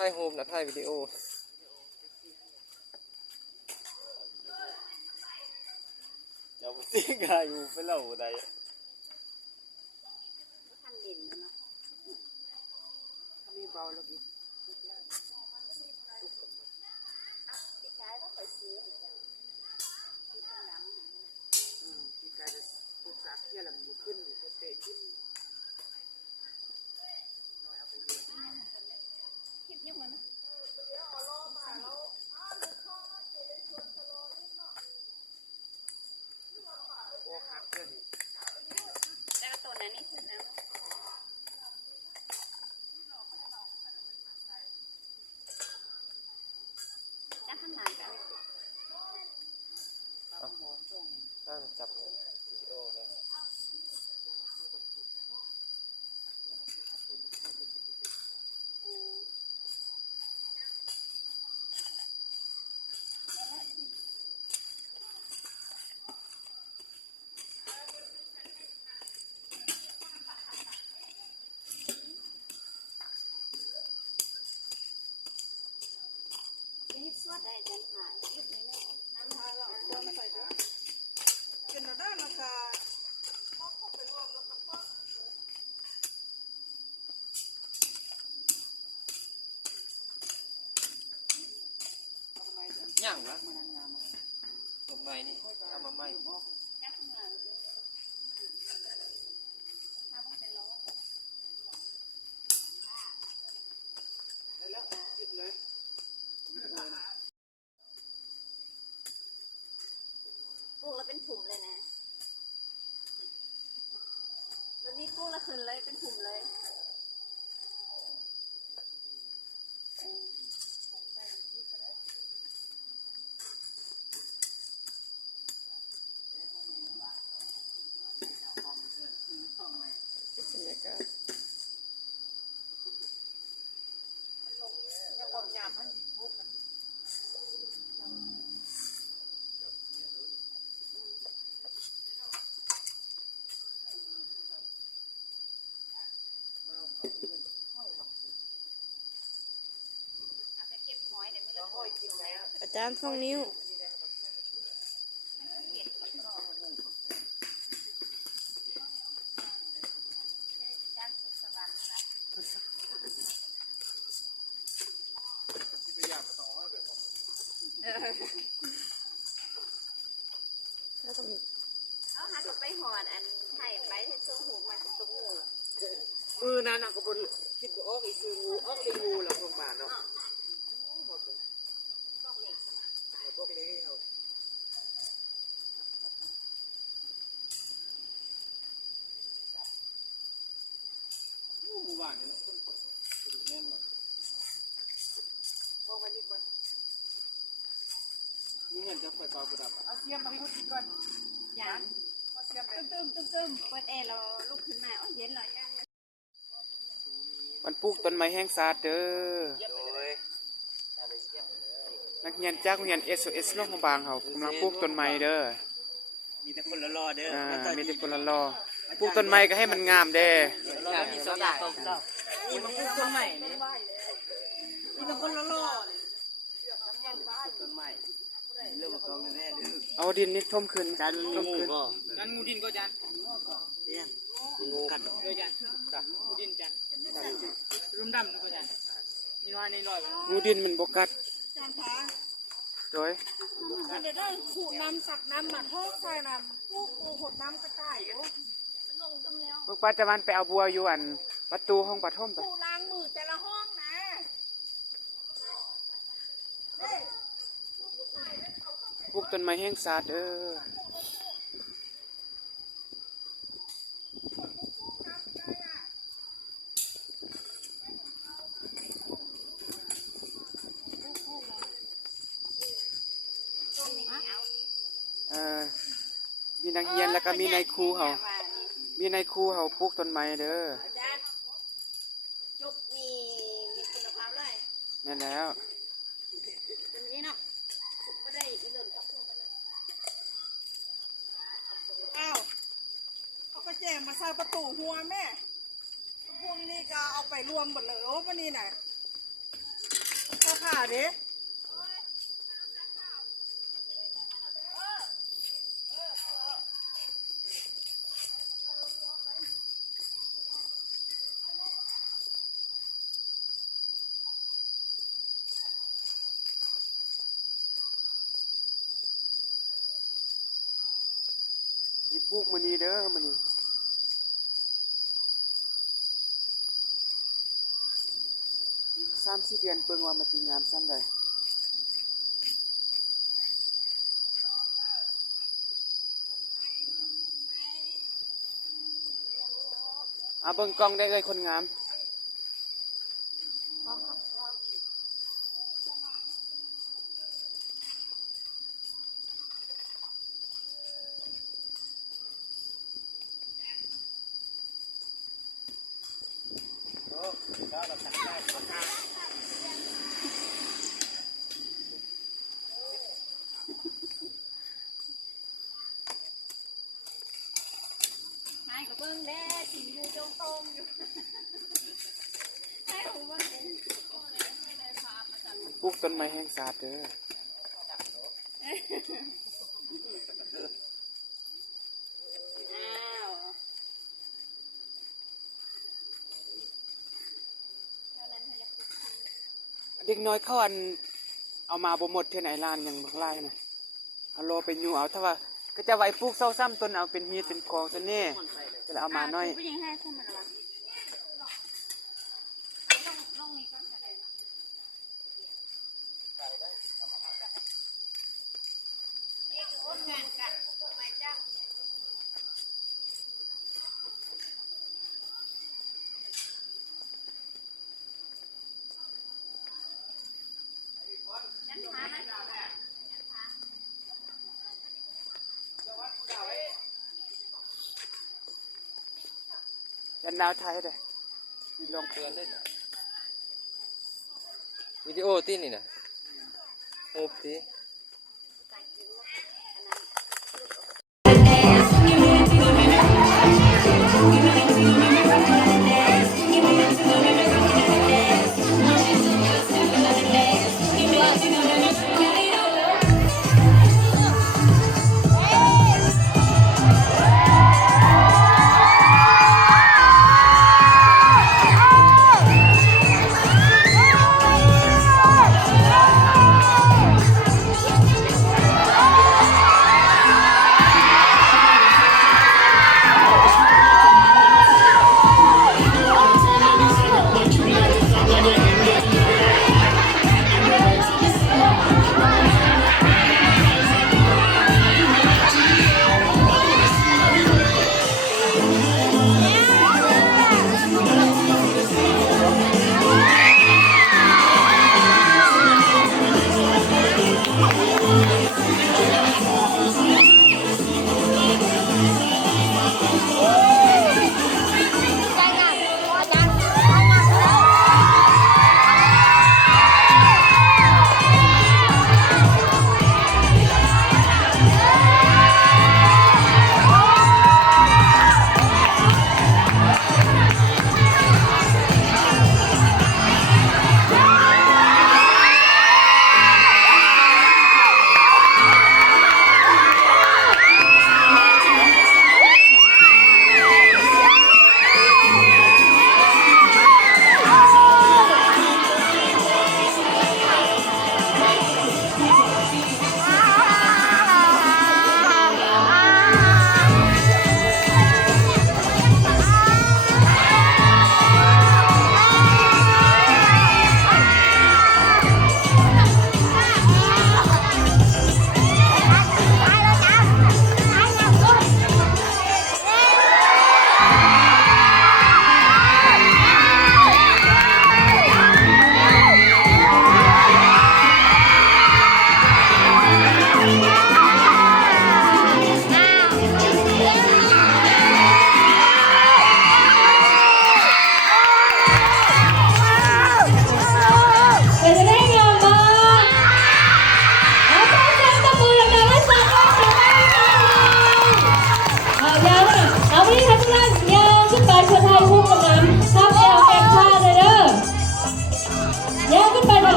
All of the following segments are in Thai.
ถ่ายรูปนะถ่ายวิดีโออย่าไปซิกาอยู่ไปเล่าใดทันเด่นเนาะมีเบาแล้วพี่กายก็ไปซื้อที่ทำน้ำที่กายจะปรึกษาเที่ยวแล้วมันขึ้นอยู่เตะขึ้นน้อยเอาไปเยอะคลิปเยอะมันนะแล้วตัวนั้นนี่คือน้ำแล้วข้างหลังกันตั้งจับวิดีโอเลยสวดได้จังค่ะยุบในนี้น้ำพาเราควรใส่ด้วยกินเราได้ราคาย่างละต้นไม้นี่เอามาไม้ปลูกแล้วเป็นผุ่มเลยนะแล้วนี่ปลูกแล้วขึ้นเลยเป็นผุ่มเลยอาจารย์ส่งนิ้วเอาหาจะไปหอดอันไถ่ไปที่ซุ้มหูมาที่ซุ้มงู มือนั้นก็บนคิดว่าออกอีกคืองูออกเลยงูแล้วพวกมาเนาะพวกเล็กเขาหมู่บ้านนี่เนาะคนดูแน่นเนาะพวกมันนี่ก่อนนี่เงินจะไฟฟ้าบุดับเอาเสียมมาพูดก่อนยันตึมเปิดแอร์เราลุกขึ้นมาโอ้เย็นหรอยัง มันปลูกต้นไม้แห้งสาดเด้อนักเรียนจากโรงเรียน SOS โลกบางเขากำลังปลูกต้นไม้เด้อมีแต่คนละรอเด้อมีแต่คนละรอปลูกต้นไม้ก็ให้มันงามเด้มีสองอย่างมีมาปลูกต้นใหม่มีแต่คนละรอต้นใหม่เรื่องของแน่ๆเด้อเอาดินนี่ท่มขึ้นจานท่มงูขึ้นก็จานงูดินก็จานเนี่ยงูกัดด้วยจานงูดินจานรุ่มดำด้วยจานนี่น้อยนี่ลอยงูดินมันบกัดจานขาโดยมันจะได้ขู่น้ำสักน้ำหมักห้องใส่น้ำปูหดน้ำกระต่ายอยู่ลงตึมแล้วพวกป้าจะวันไปเอาบัวอยู่อันประตูห้องปฐมไปปูล้างมือแต่ละห้องนะปลูกต้นไม้แห้งสาดเด้อมีนักเรียนแล้วก็มีนายครูเขาปลูกต้นไม้เด้อจุกมีคุณภาพเลยแม่แล้วตัวนี้เนาะไม่ได้อีเดินกับพวกมันอ้าวเอาไปแจมมาใส่ประตูหัวแม่พวกนี้ก็เอาไปรวมหมดเลยโอ้ปนี่ไหน ข้าวเด้ อีปลูกมื้อนี้เด้อมื้อนี้อีก3-4 เดือนเบิ่งว่ามันสิงามส่ำใดเบิ่งกล้องได้เลยคนงามให้กับเบิ้งแด้สิอยู่จงตรงอยู่ให้ผมว่าไม่ได้พามาจาก ปลูกต้นไม้แห้งสาดเด้อ อ้าวเท่านั้นเขาจะพูดที เด็กน้อยเขาอันเอามาบ่หมดเท่าไหนล้านหยังบักหลายน่ะเอารอไปอยู่เอาถ้าว่าก็จะไว้ปลูกเซาซ้ำต้นเอาเป็นเฮ็ดเป็นกองซะแน่จะเอามาน้อย ผู้หญิงให้ขึ้นมาหรอลงนี่ก็ได้นะนี่คืออ้นงานกันไปจ้างยันท้าไหม ยันดาวไทยเด้อลอง เตือนได้วิดีโอที่นี่นะรูปที่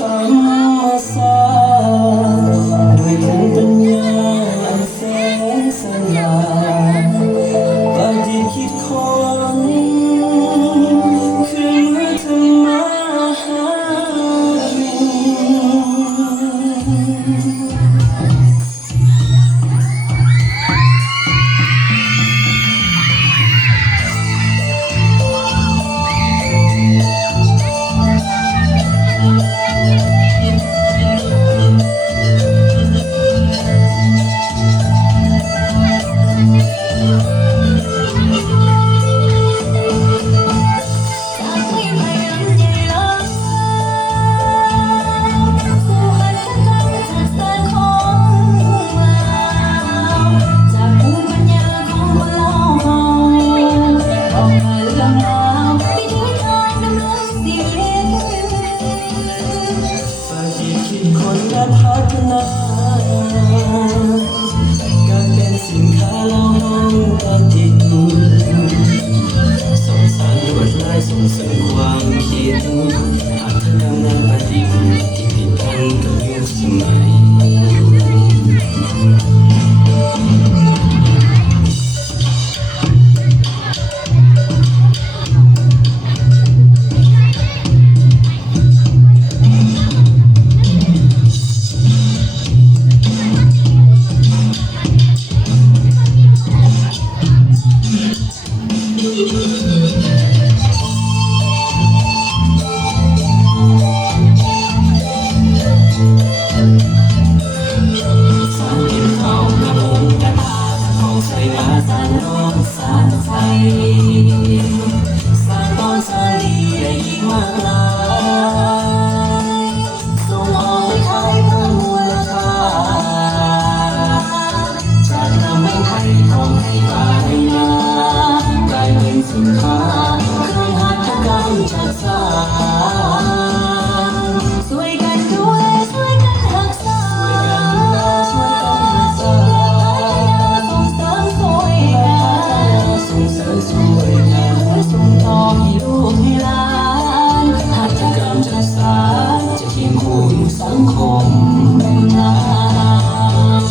ธรรมศาสตร์ด้วยภูมิปัญญาอันแสนสง่าประดิษฐ์คิดค้นขึ้นมาทำมาหากินคนและพัฒนาการเป็นสินค้าเราประดิษฐ์ส่งสารลวดลายส่งเสริมความคิดพัฒนางานประดิษฐ์ที่ผิดพันกับยุคสมัยใส่มาสานน้องสานไฟสานต้นสาลีได้ยิ่งมากลายส่งออกไปขายเพิ่มมูลค่าจะนำให้ไทยของให้ป่าให้นากลายเป็นสินค้าเครื่องหัตถกรรมจัดสร้างช่วยกันดูแลช่วยกันรักษาช่วยกันรักษาส่งเสริมสวยงามส่งต่อให้ลูกให้หลานหัตถกรรมจักสานจะเคียงคู่อยู่สังคมนาน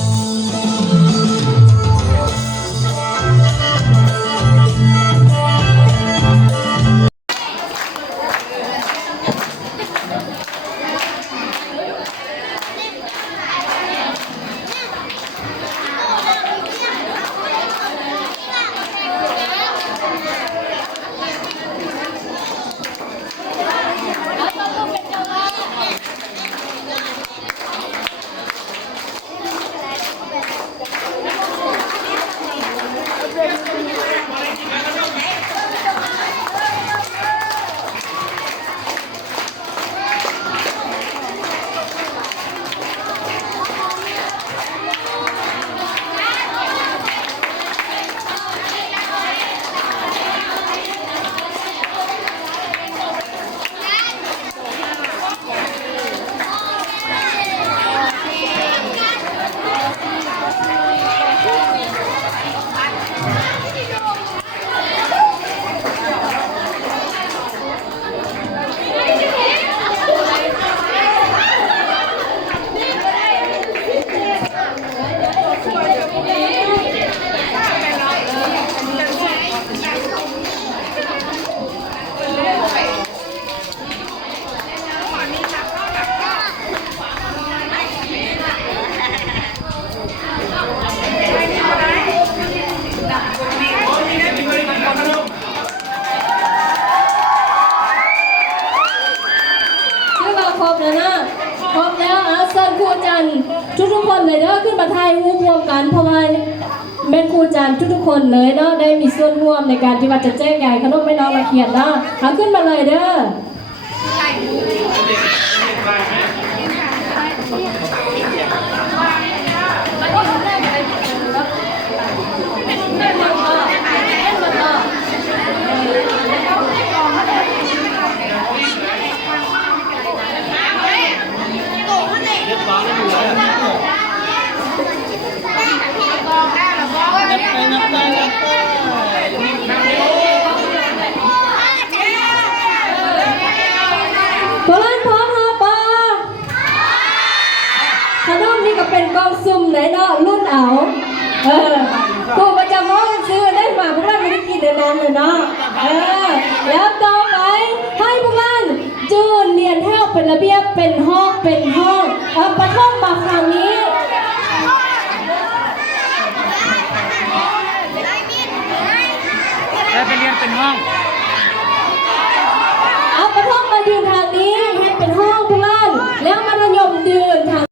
ครบแล้วนะครบแล้วเชิญครูจันทุกคนเลยเด้อขึ้นมาถ่ายรูปรวมกันเพราะว่าเป็นครูจันทุกคนเลยเนาะได้มีส่วนร่วมในการที่ว่าจะแจ้งใหญ่ขนมไม่น้องละเอียดเนาะเอาขึ้นมาเลยเด้อ พร้อมแล้วปอ เป็นกองซุ่มไหนเนาะรุ่นเอาครูประจำห้องซื้อได้มาพวกเราไม่ได้กินเดือนนั้นเลยเนาะแล้วต่อไปให้พวกเราจืนเรียนแถวเป็นระเบียบเป็นห้องประท่องมาครั้งนี้แล้วไปเรียนเป็นห้อง เอาประท่องมายืนทางนี้ให้เป็นห้องพวกเราแล้วมัธยมยืนทาง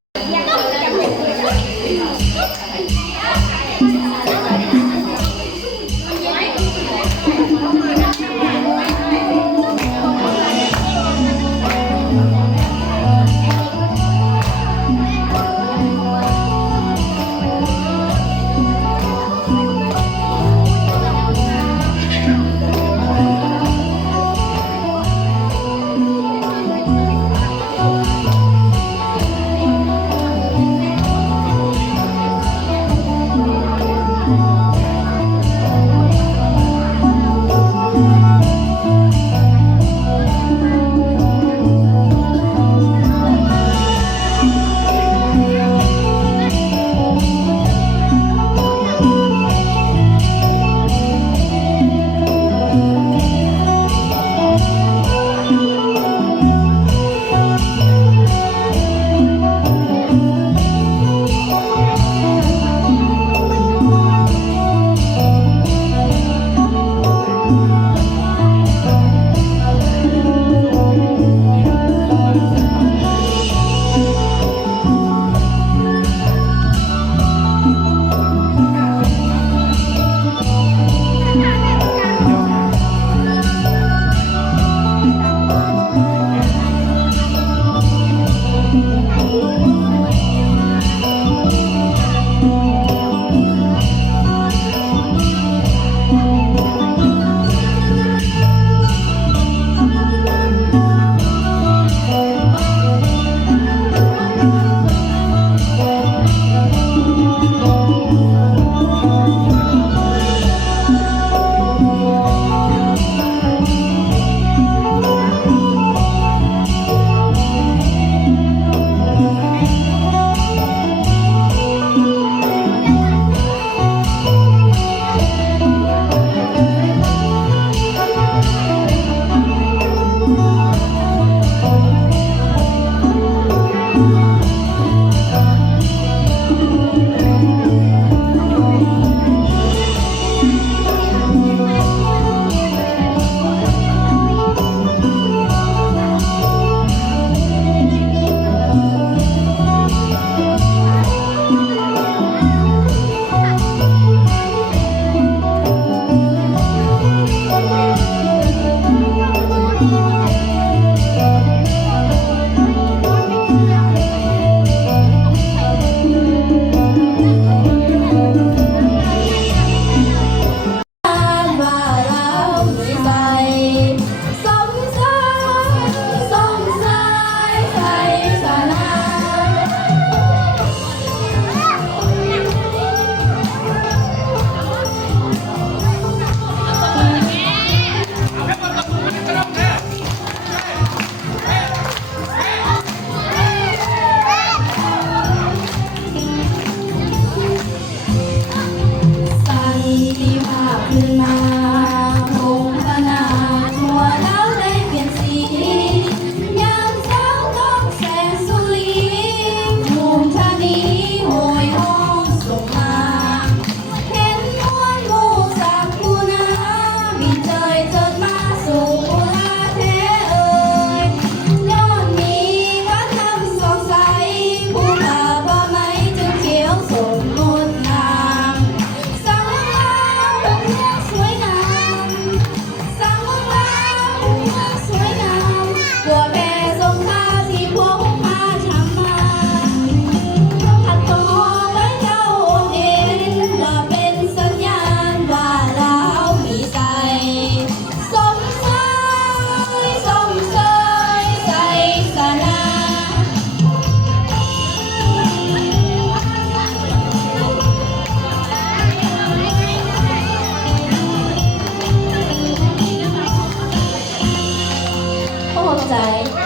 ใจ